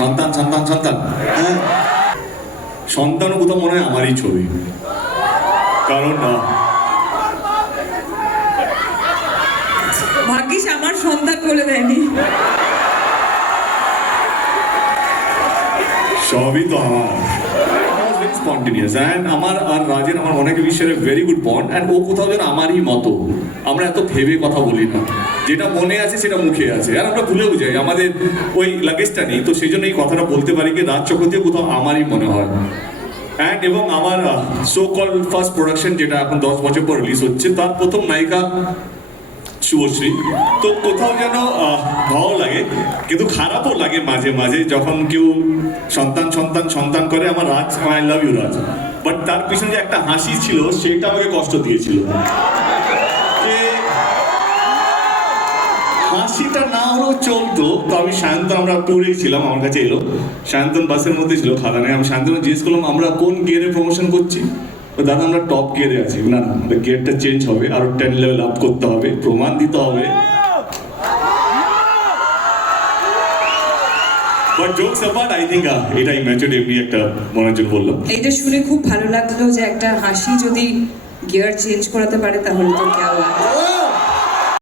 সন্তান সন্তান সন্তান, হ্যাঁ সন্তানও কোথাও মনে হয় আমারই ছবি, কারণ ভাগ্যিস আমার সন্তান বলে দেয়নি। সবই তো আমার। স্পন্টেনিয়াস অ্যান্ড আমার আর রাজের আমার অনেক বিষয়ে ভেরি গুড বন্ড, অ্যান্ড ও কোথাও যেন আমারই মতো। আমরা এত ভেবে কথা বলি না, যেটা মনে আছে সেটা মুখে আছে, আর আমরা ভুলেও যাই, আমাদের ওই লাগেজটা নেই, তো সেই জন্য এই কথাটা বলতে পারি কি রাজ চক্রবর্তী কোথাও আমারই মনে হয়। অ্যান্ড এবং আমার সো কল ফার্স্ট প্রোডাকশন, যেটা এখন 10 বছর পর রিলিজ হচ্ছে, তার প্রথম নায়িকা শুভশ্রী। তো কোথাও যেন ভালো লাগে, কিন্তু খারাপও লাগে মাঝে মাঝে যখন কেউ সন্তান সন্তান সন্তান করে। আমার Raj, I love you Raj, but তার পিছনে যে একটা হাসি ছিল সেটা আমাকে কষ্ট দিয়েছিল। যে হাসিটা না হলেও চলতো। তো আমি সায়ন্তন, আমরা ট্যুরে ছিলাম, আমার কাছে এলো সায়ন্তন, বাসের মধ্যে ছিল খাদানে। আমি সায়ন্তন জিজ্ঞেস করলাম আমরা কোন গিয়ারে প্রমোশন করছি। তো দাদা আমরা টপ গিয়ারে আছি। না না, আমাদের গিয়ারটা চেঞ্জ হবে, আরো 10 লেভেল আপ করতে হবে, প্রমাণ দিতে হবে। But jokes apart, I think এটাই ম্যাচুর এমনি একটা মনের জন্য বললাম। এইটা শুনে খুব ভালো লাগলো যে একটা হাসি যদি গিয়ার চেঞ্জ করাতে পারে তাহলে তো কেউ